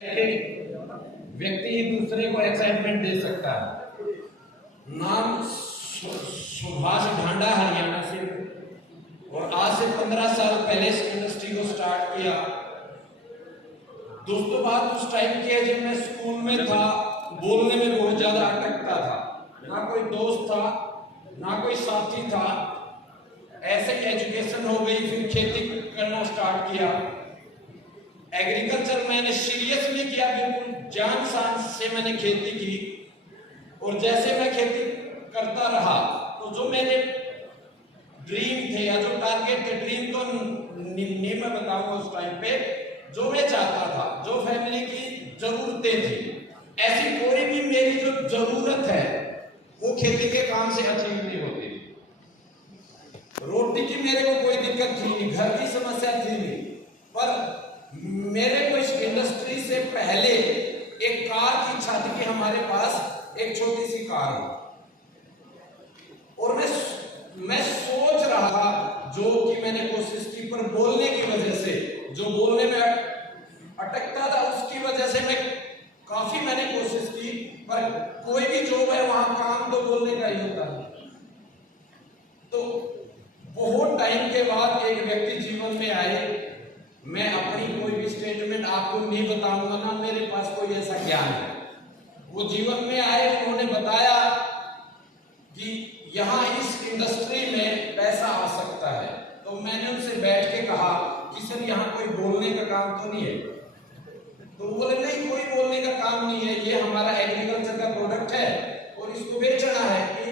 व्यक्ति ही दूसरे को एक्साइटमेंट दे सकता है। नाम सुभाष ढांडा, हरियाणा से, और आज से 15 साल पहले इस इंडस्ट्री को स्टार्ट किया। दोस्तों, बात उस टाइम की है जब मैं स्कूल में था, बोलने में बहुत ज्यादा अटकता था, ना कोई दोस्त था ना कोई साथी था। ऐसे एजुकेशन हो गई, फिर खेती करना स्टार्ट किया। एग्रीकल्चर मैंने सीरियसली किया, बिल्कुल जान शान से मैंने खेती की। और जैसे मैं खेती करता रहा तो जो मेरे ड्रीम थे या जो टारगेट थे, ड्रीम तो नहीं मैं बताऊंगा उस टाइम पे, जो मैं चाहता था, जो फैमिली की जरूरतें थी, ऐसी कोई भी मेरी जो जरूरत है वो खेती के काम से अचीव नहीं होती। रोटी की मेरे को कोई दिक्कत थी नहीं, घर की समस्या थी नहीं, पर मेरे को इस इंडस्ट्री से पहले एक कार की इच्छा थी कि हमारे पास एक छोटी सी कार हो। और मैं सोच रहा था, जो कि मैंने कोशिश की, पर बोलने की वजह से, जो बोलने में अटकता था, उसकी वजह से काफी मैंने कोशिश की, पर कोई भी जॉब है वहां काम तो बोलने का ही होता है। तो बहुत टाइम के बाद एक व्यक्ति जीवन में आए। मैं अपनी कोई भी स्टेटमेंट आपको नहीं बताऊंगा, ना मेरे पास कोई ऐसा ज्ञान है। वो जीवन में आए, उन्होंने बताया कि यहाँ इस इंडस्ट्री में पैसा आ सकता है। तो मैंने उनसे बैठ के कहा कि सर, यहाँ कोई बोलने का काम तो नहीं है? तो बोले नहीं, कोई बोलने का काम नहीं है, ये हमारा एग्रीकल्चर का प्रोडक्ट है और इसको बेचना है कि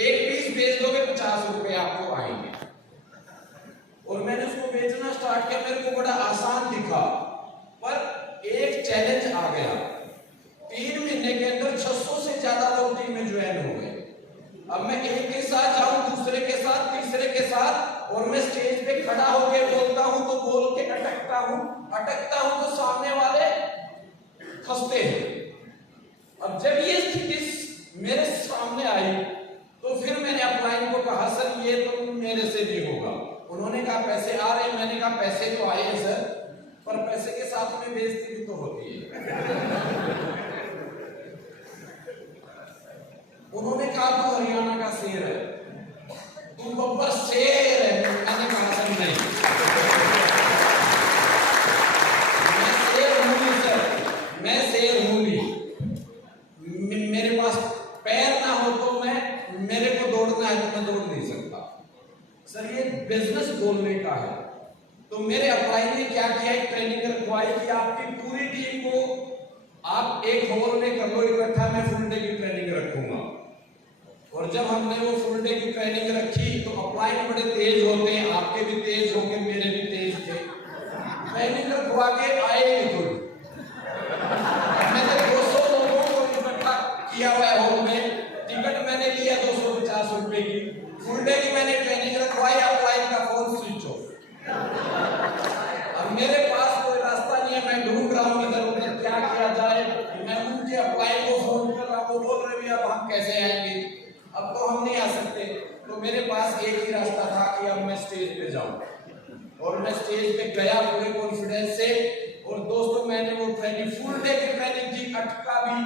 एक पीस बेच दोगे 50 रुपए आपको आएंगे। और मैंने उसको बेचना स्टार्ट किया। मेरे को बड़ा आसान दिखा, पर एक चैलेंज आ गया। 3 महीने के अंदर 600 से ज्यादा लोग टीम में ज्वाइन हो गए। अब मैं एक के साथ जाऊं, दूसरे के साथ, तीसरे के साथ, और मैं स्टेज पे खड़ा होकर बोलता हूं तो बोल के अटकता हूं तो सामने वाले हंसते हैं। अब जब ये स्थिति मेरे सामने आई तो फिर मैंने अपलाइन को कहा, सर ये तो मेरे से नहीं होगा। उन्होंने कहा पैसे आ रहे हैं। मैंने कहा पैसे तो आए हैं सर, पर पैसे के साथ में बेइज्जती भी तो होती है। उन्होंने कहा तू हरियाणा का शेर है, तू बब्बर शेर है। मैंने कहा सर नहीं, मैं शेर हूं नहीं सर, मैं शेर हूं नहीं। मेरे पास पैर ना हो तो मेरे को दौड़ना है तो मैं दौड़ नहीं सकता सर, ये बिजनेस बोलने का है। तो मेरे अपलाइन ने क्या किया, एक ट्रेनिंग रखवाई कि आपकी पूरी टीम को आप एक हॉल में कर लो इकट्ठा, मैं फुल डे की ट्रेनिंग रखूंगा। और जब हमने वो फुल डे की ट्रेनिंग रखी तो अपलाइन बड़े तेज होते हैं, आपके भी तेज होंगे, मेरे भी तेज थे। ट्रेनिंग रखवा के आए ही कोई, मैंने 200 लोगों को इकट्ठा किया हुआ है हॉल में। टिकट मैंने लिया 250 रुपए की। फुल डे की मैंने ट्रेनिंग रखवाई, अपलाइन का फोन स्विच ऑफ। अब मेरे पास कोई रास्ता नहीं है, मैं ढूंढ रहा हूँ इधर उधर क्या किया जाए। मैं उनके अपलाइन को फोन कर रहा हूँ, वो बोल रहे अब हम कैसे आएंगे, अब तो हम नहीं आ सकते। तो मेरे पास एक ही रास्ता था कि अब मैं स्टेज पे जाऊं। और मैं स्टेज पे गया पूरे कॉन्फिडेंस से। और दोस्तों, मैंने वो ट्रेनिंग, फुल डे की ट्रेनिंग की, अटका भी,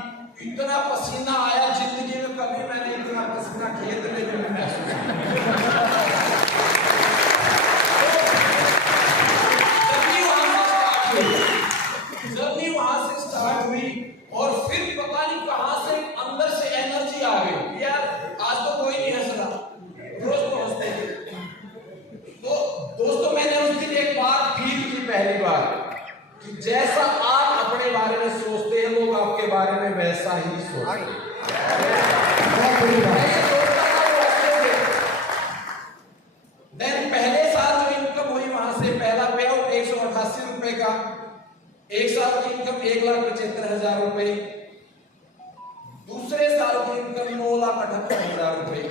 इतना पसीना आया, जिंदगी में कभी मैंने इतना पसीना खेत में भी महसूस नहीं। जर्नी वहां से स्टार्ट हुई और फिर पता नहीं कहां से अंदर से एनर्जी आ गई, यार आज तो कोई नहीं हंस रहा, रोज तो हंसते थे। तो दोस्तों, मैंने उस दिन एक बात फील की पहली बार कि जैसा आप अपने बारे में सोचते हैं, लोग आपके बारे में वैसा ही सोचते हैं। देन पहले साल जो इनकम हुई, वहां से पहला पे आउट 188 रुपए का, एक साल की इनकम 1,75,000 रुपए। दूसरे साल की इनकम 9,78,000 रुपए।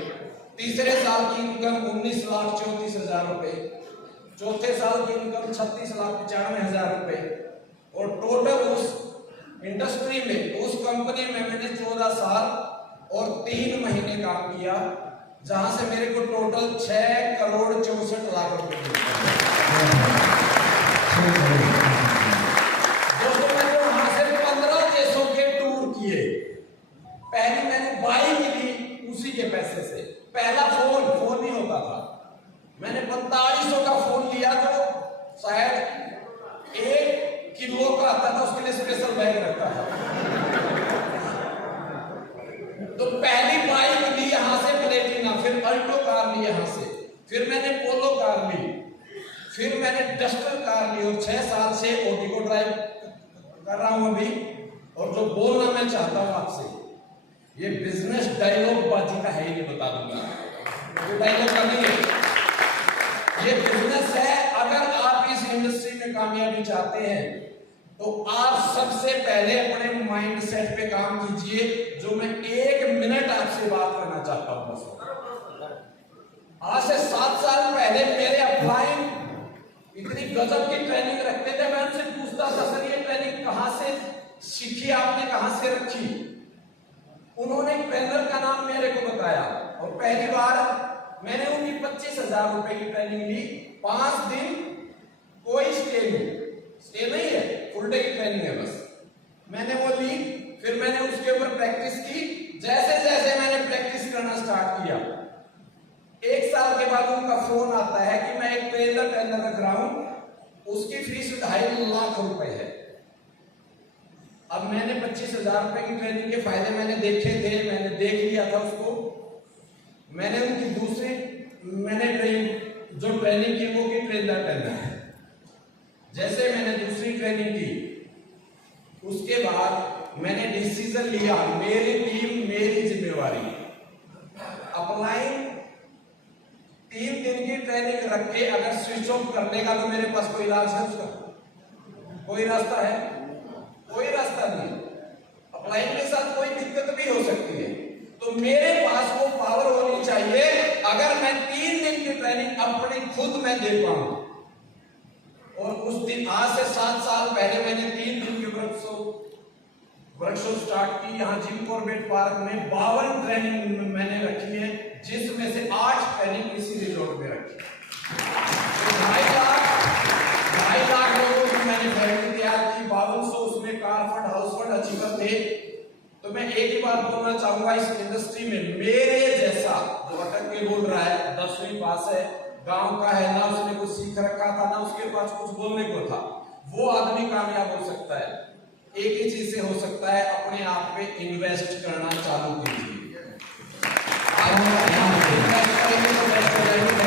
तीसरे साल की इनकम 19,34,000 रुपए। चौथे साल की इनकम 36,95,000 रुपए। और टोटल उस इंडस्ट्री में, उस कंपनी में मैंने 14 साल और 3 महीने काम किया, जहां से मेरे को टोटल 6,64,00,000 रुपए मिले। दोस्तों, मैंने वहां आता था उसके लिए स्पेशल बैग रखता था। तो पहली बाइक ली यहाँ से प्लेटिना, फिर अल्टो कार ली यहाँ से, फिर मैंने पोलो कार ली, फिर मैंने डस्टर कार ली, और 6 साल से ऑडी को ड्राइव कर रहा हूं अभी। और जो बोलना मैं चाहता हूं आपसे, ये बिजनेस डायलॉग बाजी का है ही नहीं, बता दूंगा, डायलॉग का नहीं है, ये बिजनेस है। अगर आप इस इंडस्ट्री में कामयाबी चाहते हैं तो आप सबसे पहले अपने माइंड सेट पे काम कीजिए, जो मैं 1 मिनट आपसे बात करना चाहता हूं बस। आज से 7 साल पहले मेरे अपलाइन इतनी गजब की ट्रेनिंग रखते थे, मैं उनसे पूछता था सर ये ट्रेनिंग कहां से सीखी आपने, कहां से रखी? उन्होंने एक ट्रेनर का नाम मेरे को बताया, और पहली बार मैंने उनकी 25,000 रुपए की ट्रेनिंग ली। 5 दिन कोई स्टे नहीं है, फुल डे की ट्रेनिंग है बस। मैंने वो ली, फिर मैंने उसके ऊपर प्रैक्टिस की। जैसे जैसे मैंने प्रैक्टिस करना स्टार्ट किया, 1 साल के बाद उनका फोन आता है कि मैं एक ट्रेनर रख रहा हूं, उसकी फीस 2.5 लाख रुपए है। अब मैंने 25,000 रुपए की ट्रेनिंग के फायदे मैंने देखे थे, मैंने देख लिया था उसको। मैंने उनकी दूसरी जो ट्रेनिंग की वो की ट्रेनर है। जैसे मैंने दूसरी ट्रेनिंग की, उसके बाद मैंने डिसीजन लिया, मेरी टीम मेरी जिम्मेवारी। अपलाइन 3 दिन की ट्रेनिंग रख के अगर स्विच ऑफ करने का, तो मेरे पास कोई इलाज है उसका? कोई रास्ता है? कोई रास्ता नहीं। अपलाइन के साथ कोई दिक्कत भी हो सकती है, तो मेरे पास वो पावर होनी चाहिए अगर मैं 3 दिन की ट्रेनिंग अपनी खुद में दे पाऊं। और उस दिन, आज से 7 साल पहले मैंने 3 दिन की वर्कशॉप स्टार्ट की यहाँ जिम कॉर्बेट पार्क में। 52 ट्रेनिंग मैंने रखी है, जिसमें से 8 ट्रेनिंग इसी रिजॉर्ट में रखी। तो 2.5 लाख लोगों की मैंने ट्रेनिंग तैयार की। 5200 उसमें car fund, house fund achiever थे। तो मैं एक ही बात बोलना चाहूंगा, इस इंडस्ट्री में मेरे जैसा जो अटक के बोल रहा है, 10वीं पास है, गांव का है, ना उसने कुछ सीख रखा था, ना उसके पास कुछ बोलने को था, वो आदमी कामयाब हो सकता है। एक ही चीज से हो सकता है, अपने आप पे इन्वेस्ट करना चालू कीजिए। आज इन्वेस्ट करेंगे तो